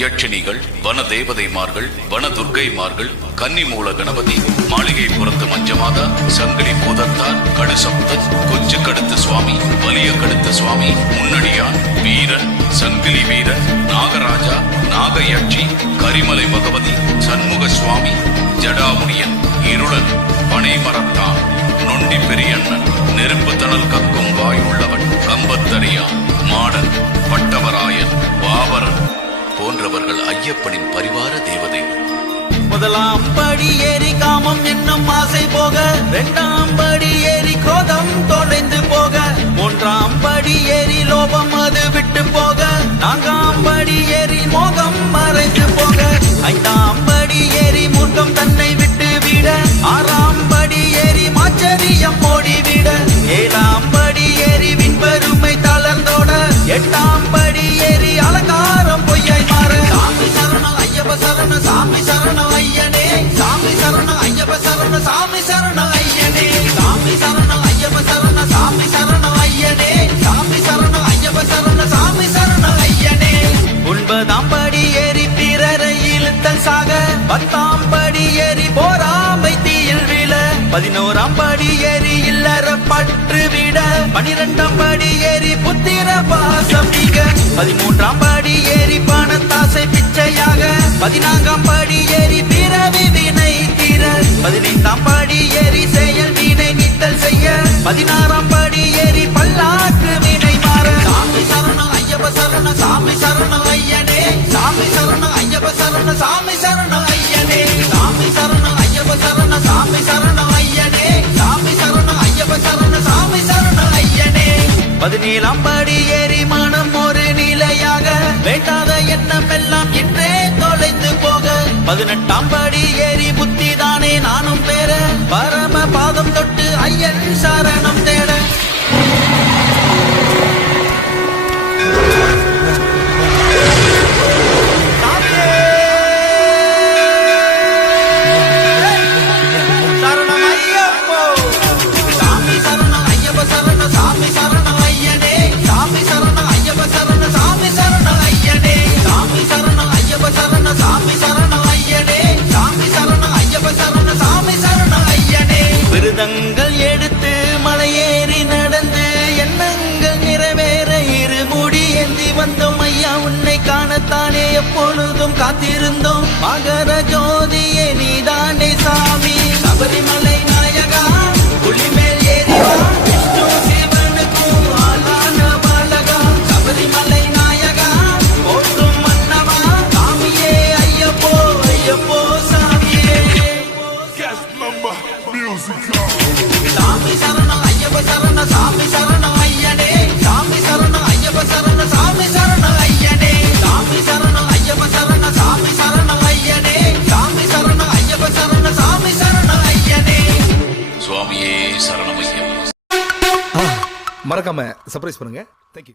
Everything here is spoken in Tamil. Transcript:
யட்சினிகள், வன தேவதைமார்கள், வன துர்க்கைமார்கள், கன்னிமூல கணபதி, மாளிகை புறத்து மஞ்சமாதா, சங்கிலி பூதத்தார், கடுசப்தன், கொச்சு கடுத்து சுவாமி, வலிய கடுத்து சுவாமி, முன்னடியான், வீரன், சங்கிலி வீரன், நாகராஜா, நாகயட்சி, கரிமலை பகவதி, சண்முக சுவாமி, ஜடாமுனியன், இருளன், பனைமரத்தான், நொண்டி பெரியண்ணன், நெருப்பு தணல் கக்கும் வாயுள்ளவன், கம்பத்தடியான், மாடன், பட்டவராயன், பாவரன் போன்றவர்கள் ஐயப்பனின் பரிவார தேவதைகள். முதலாம் படி ஏறி காமம் என்னும் ஆசை போக, இரண்டாம் படி ஏறி கோதம் தொலைந்து போக, மூன்றாம் படி ஏறி லோபம் அது விட்டு போக, நான்காம் படி ஏறி மோகம் மறைந்து போக, ஐந்தாம் படி ஏறி மூர்க்கம் தன்னை விட்டு விட, ஆறாம் படி ஏறி மாச்சரியம் ஓடிவிட, ஏழாம் படி ஏறி விண்பெருமை தளர்ந்தோட, எட்டாம் படி ஏறி அலங்காரம் பொய்யாய் மாற. சாமி சரணம் ஐயப்ப சரணம் சாமி சரணம் ஐயனே, சாமி சரணம் ஐயப்ப சரணம் சாமி சரணம் ஐயனே, சாமி சரணம் ஐயப்ப சரணம் சாமி சரணம் ஐயனே, சாமி சரணம் ஐயப்ப சரணம் சாமி சரணம் ஐயனே. ஒன்பதாம் படி ஏறி பிறரை இழுத்தல் சாக, பத்தாம் படி ஏறி போராமை தீயில் விழ, 11ஆம் படி ஏறி இல்லற பற்று விட, 12ஆம் படி ஏறி புத்திர பாசம் நீங்க, 13ஆம் படி ஏறி பணத்தாசை பிச்சையாக, 14ஆம் படி ஏறி பிறவி வினை தீர, 15ஆம் படி ஏறி செயல் வினை நீத்தல் செய்ய, 16ஆம் படி ஏறி பல்லாக்கு வினை மாற. சாமி சரணம் ஐயப்ப சரணம் சாமி சரணம் ஐயனே, சாமி சரணம் ஐயப்ப சரணம் சாமி சரணம் ஐயனே, சாமி சரணம் ஐயப்ப சரணம் சாமி சரணம் ஐயனே, சாமி சரணம் ஐயப்ப சரணம் சாமி சரணம் ஐயனே. 17ஆம் படி ஏறி மனம் ஒரு நிலையாக, வேண்டாத எண்ணம் எல்லாம் இன்றே தொலைந்து போக, 18ஆம் படி ஏறி புத்தி தானே நானும் பெற, பரம பாதம் தொட்டு ஐயன் சரணம் தேட. சரணம் ஐயப்போ, சாமி சரணம் ஐயப்ப சரணம் சாமி சரணம் ஐயனே, சாமி சரணம் ஐயப்ப சரணம் சாமி சரணம் ஐயனே, சாமி சரணம் ஐயப்ப சரணம் சாமி சரணம் ஐயனே, சாமி சரணம் ஐயப்ப சரணம் சாமி சரணம் ஐயனே. விருதங்கள் எடுத்து மலையேறி நடந்து எண்ணங்கள் நிறைவேற இருமுடி ஏந்தி வந்தோம் ஐயா, உன்னை காணத்தானே எப்பொழுதும் காத்திருந்தோம், மகர ஜோதியே நீதானே சாமி. சபரிமலை நாயகா புலிமேல் ஏறி வா, விஷ்ணு சிவனுக்கும் ஆளான பாலகா, சபரிமலை நாயகா போற்றும் மன்னவா, சாமியே ஐயப்போ ஐயப்போ சாமியே. சாமி சரணம் ஐயப்ப சரணம் சாமி சரணம் ஐயனே, சாமி சரணம் ஐயப்ப சரணம் சாமி சரணம் ஐயனே, சாமி சரணம் ஐயப்ப சரணம் சாமி சரணம் ஐயனே, சாமி சரணம் ஐயப்ப சரணம் சாமி சரணம் ஐயனே. சுவாமியே சரணமையம். மறக்காம சர்ப்ரைஸ் பண்ணுங்க. தேங்க்யூ.